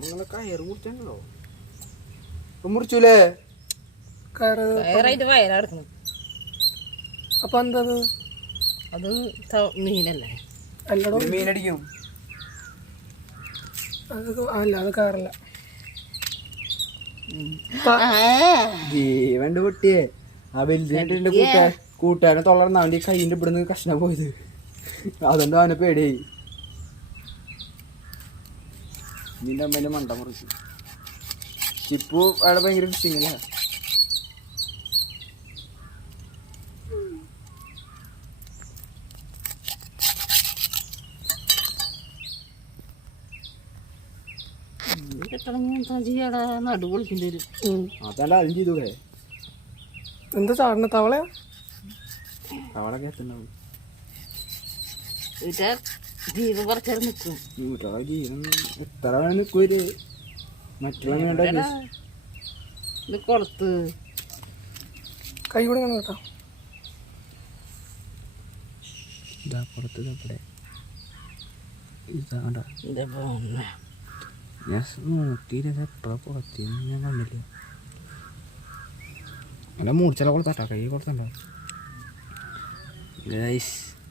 നമ്മളെ കയറ് മുറിച്ചോ മുറിച്ചൂലേ കയറായിട്ട് വയറെടുക്കണം. അപ്പൊ എന്താ അത് മീനല്ലേ? അല്ലടോ മീനടിക്കും. അത് അല്ല അത് കയറല്ല. ജീവണ്ട് പൊട്ടിയേ ആ വലുതിന്റെ കൂട്ടുകാരനെ തൊള്ളർന്ന് അവന്റെ കയ്യിന്റെ ഇവിടുന്ന് കഷ്ണം പോയത്. അതുകൊണ്ട് അവനെ പേടിയായി. നിന്റെ അമ്മേന്റെ മണ്ട മുറിച്ച് ചിപ്പു അവിടെ ഭയങ്കര ഫിഷിങ്ങില്ല. നടു പൊളിക്കേണ്ടി വരും. അതല്ല അതും ചെയ്തു. എന്താ ചാടണ തവളയാ? തവളൊക്കെ എത്തുണ്ടാവും. ജീവൻ കുറച്ചേരം നിൽക്കും. ജീവൻ എത്ര വേണം നിൽക്കൂര്. മറ്റുള്ള ഇത് കൊടുത്ത് കൈ കൂടെ കാണാം കേട്ടോ. ഇതാ പുറത്ത് ഇതപ്പടെ ഇതാണ്ട ഞാൻ നോക്കിയിട്ട് എപ്പോഴാ പുറത്ത് ഞാൻ കണ്ടില്ല. അല്ല മൂർച്ചല കൊടുത്താ കൈ കൊടുത്തണ്ട.